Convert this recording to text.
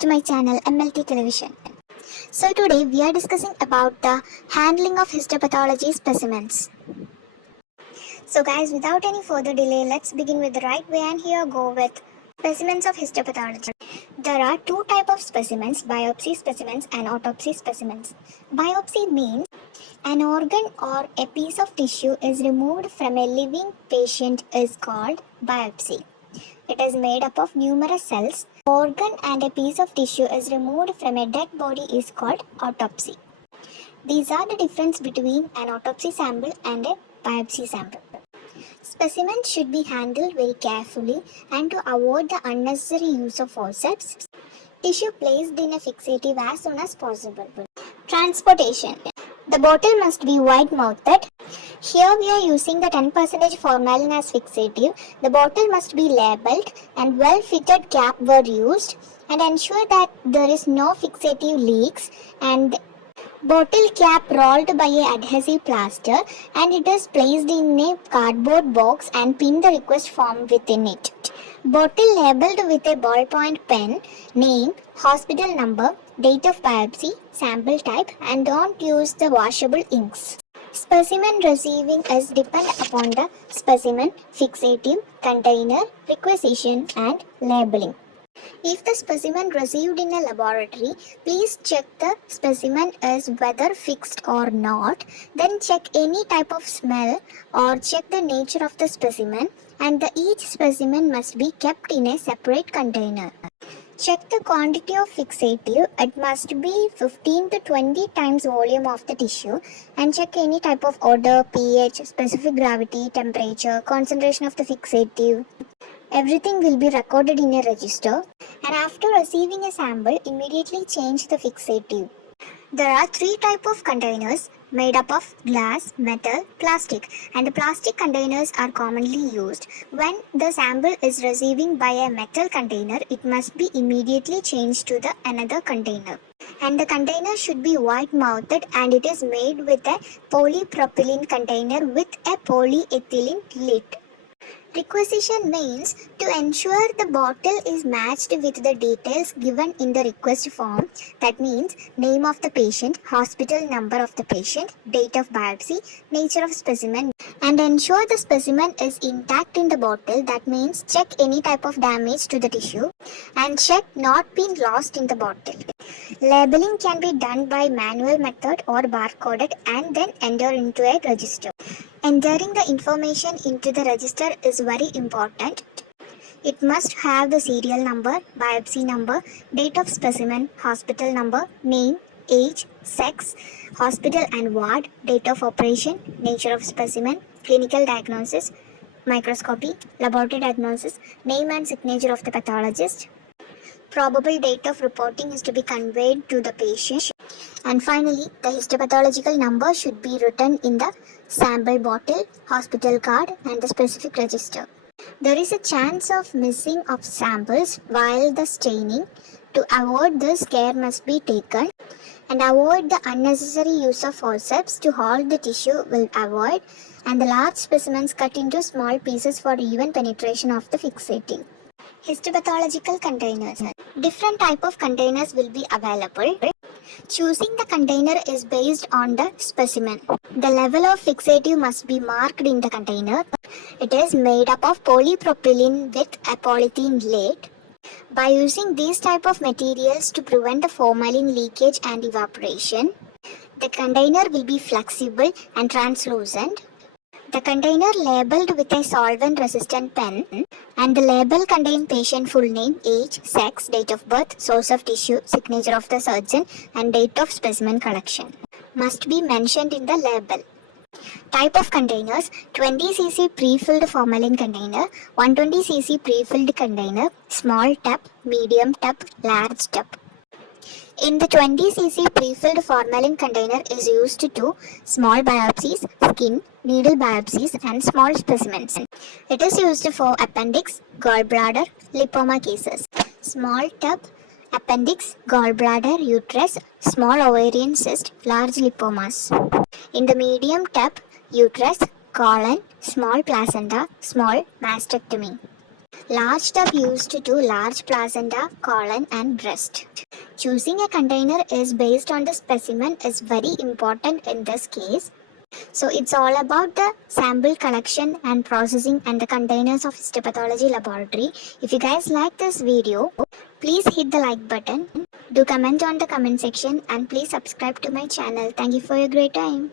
to my channel MLT Television. So today we are discussing about the handling of histopathology specimens. So guys, without any further delay, let's begin with the right way and here go with specimens of histopathology. There are two types of specimens, biopsy specimens and autopsy specimens. Biopsy means an organ or a piece of tissue is removed from a living patient is called biopsy. It is made up of numerous cells. Organ and a piece of tissue is removed from a dead body is called autopsy. These are the difference between an autopsy sample and a biopsy sample. Specimens should be handled very carefully and to avoid the unnecessary use of forceps. Tissue placed in a fixative as soon as possible. Transportation. The bottle must be wide-mouthed. Here we are using the 10% formalin as fixative. The bottle must be labelled and well-fitted cap were used and ensure that there is no fixative leaks and bottle cap rolled by a adhesive plaster and it is placed in a cardboard box and pin the request form within it. Bottle labelled with a ballpoint pen, name, hospital number, date of biopsy, sample type and don't use the washable inks. Specimen receiving is depend upon the specimen, fixative, container, requisition and labeling. If the specimen received in a laboratory, please check the specimen is whether fixed or not. Then check any type of smell or check the nature of the specimen and each specimen must be kept in a separate container. Check the quantity of fixative. It must be 15 to 20 times volume of the tissue and check any type of odor, pH, specific gravity, temperature, concentration of the fixative. Everything will be recorded in a register and after receiving a sample, immediately change the fixative. There are three types of containers made up of glass, metal, plastic and the plastic containers are commonly used. When the sample is receiving by a metal container, it must be immediately changed to the another container. And the container should be wide-mouthed and it is made with a polypropylene container with a polyethylene lid. Requisition means to ensure the bottle is matched with the details given in the request form. That means name of the patient, hospital number of the patient, date of biopsy, nature of specimen and ensure the specimen is intact in the bottle. That means check any type of damage to the tissue and check not been lost in the bottle. Labeling can be done by manual method or barcoded and then enter into a register. Entering the information into the register is very important. It must have the serial number, biopsy number, date of specimen, hospital number, name, age, sex, hospital and ward, date of operation, nature of specimen, clinical diagnosis, microscopy, laboratory diagnosis, name and signature of the pathologist. Probable date of reporting is to be conveyed to the patient. And finally, the histopathological number should be written in the sample bottle, hospital card and the specific register. There is a chance of missing of samples while the staining. To avoid this, care must be taken and avoid the unnecessary use of forceps to hold the tissue will avoid and the large specimens cut into small pieces for even penetration of the fixative. Histopathological containers. Different type of containers will be available. Choosing the container is based on the specimen. The level of fixative must be marked in the container. It is made up of polypropylene with a polythene lid. By using these type of materials to prevent the formalin leakage and evaporation, the container will be flexible and translucent. The container labelled with a solvent-resistant pen and the label contain patient full name, age, sex, date of birth, source of tissue, signature of the surgeon and date of specimen collection must be mentioned in the label. Type of containers: 20 cc pre-filled formalin container, 120 cc pre-filled container, small tub, medium tub, large tub. In the 20 cc pre-filled formalin container is used to small biopsies, skin, needle biopsies and small specimens. It is used for appendix, gallbladder, lipoma cases. Small tub, appendix, gallbladder, uterus, small ovarian cyst, large lipomas. In the medium tub, uterus, colon, small placenta, small mastectomy. Large tub used to large placenta, colon and breast. Choosing a container is based on the specimen is very important in this case. So it's all about the sample collection and processing and the containers of histopathology laboratory. If you guys like this video, please hit the like button. Do comment on the comment section and please subscribe to my channel. Thank you for your great time.